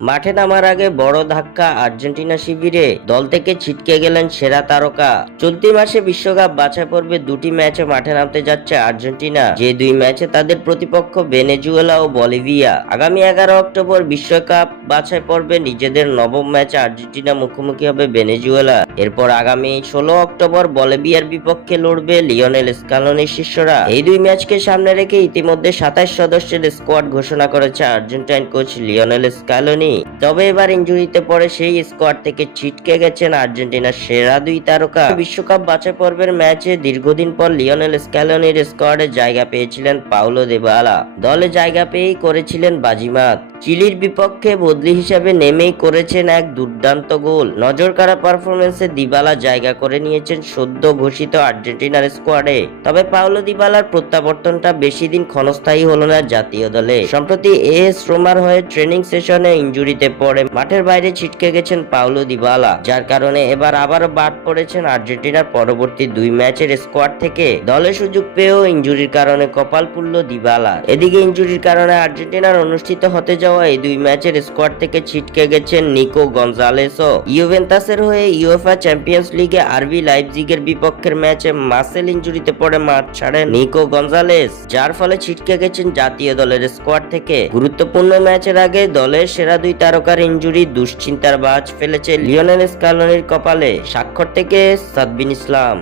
মাঠে নামার আগে বড় ধাক্কা আর্জেন্টিনা শিবিরে, দল থেকে ছিটকে গেলেন সেরা তারকা। চলতি মাসে বিশ্বকাপ বাছাই পর্বে দুটি ম্যাচে মাঠে নামতে যাচ্ছে আর্জেন্টিনা, যে দুই ম্যাচে তাদের প্রতিপক্ষ ভেনেজুয়েলা ও বলিভিয়া। আগামী 11 অক্টোবর বিশ্বকাপ বাছাই পর্বে নিজেদের নবম ম্যাচে আর্জেন্টিনা মুখোমুখি হবে ভেনেজুয়েলা। এরপর আগামী 16 অক্টোবর বলিভিয়ার বিপক্ষে লড়বে লিওনেল স্কালোনির শিষ্যরা। এই দুই ম্যাচকে সামনে রেখে ইতিমধ্যে 27 সদস্যের স্কোয়াড ঘোষণা করেছে আর্জেন্টাইন কোচ লিওনেল স্কালোনি। তবে এবার ইনজুরিতে পড়ে সেই স্কোয়াড থেকে ছিটকে গেছেন আর্জেন্টিনার সেরা দুই তারকা। বিশ্বকাপ বাছাই পর্বের ম্যাচে দীর্ঘদিন পর লিওনেল স্ক্যালোনির স্কোয়াডে জায়গা পেয়েছিলেন পাউলো দিবালা। দলে জায়গা পেয়েই করেছিলেন বাজিমাত। চিলির বিপক্ষে বদলি হিসাবে নেমেই করেছেন এক দুর্দান্ত গোল। নজরকাড়া পারফরমেন্সে দিবালা জায়গা করে নিয়েছেন সদ্য ঘোষিত আর্জেন্টিনার স্কোয়াডে। তবে পাউলো দিবালার প্রত্যাবর্তনটা বেশি দিন ক্ষণস্থায়ী হলো না জাতীয় দলে। সম্প্রতি এএস রোমার হয়ে ট্রেনিং সেশনে ইনজুরিতে পড়ে মাঠের বাইরে ছিটকে গেছেন পাউলো দিবালা, যার কারণে এবার আবারও বাদ পড়েছেন আর্জেন্টিনার পরবর্তী দুই ম্যাচের স্কোয়াড থেকে। দলে সুযোগ পেয়েও ইনজুরির কারণে কপাল পুড়ল দিবালা। এদিকে ইনজুরির কারণে আর্জেন্টিনার অনুষ্ঠিত হতে যাওয়া এই দুই ম্যাচের স্কোয়াড থেকে ছিটকে গেছেন নিকো গঞ্জালেসও। ইউভেন্টাসের হয়ে ইউএফএ চ্যাম্পিয়ন্স লিগে আরবি লাইপজিগের বিপক্ষের ম্যাচে মাসেল ইনজুরিতে পড়ে মাঠ ছাড়েন নিকো গঞ্জালেস, যার ফলে ছিটকে গেছেন জাতীয় দলের স্কোয়াড থেকে। গুরুত্বপূর্ণ ম্যাচের আগে দলের সেরা দুই তারকার ইনজুরি দুশ্চিন্তার বাজ ফেলেছে লিওনেল স্কালোনির কপালে। স্বাক্ষর থেকে সাদবিন ইসলাম।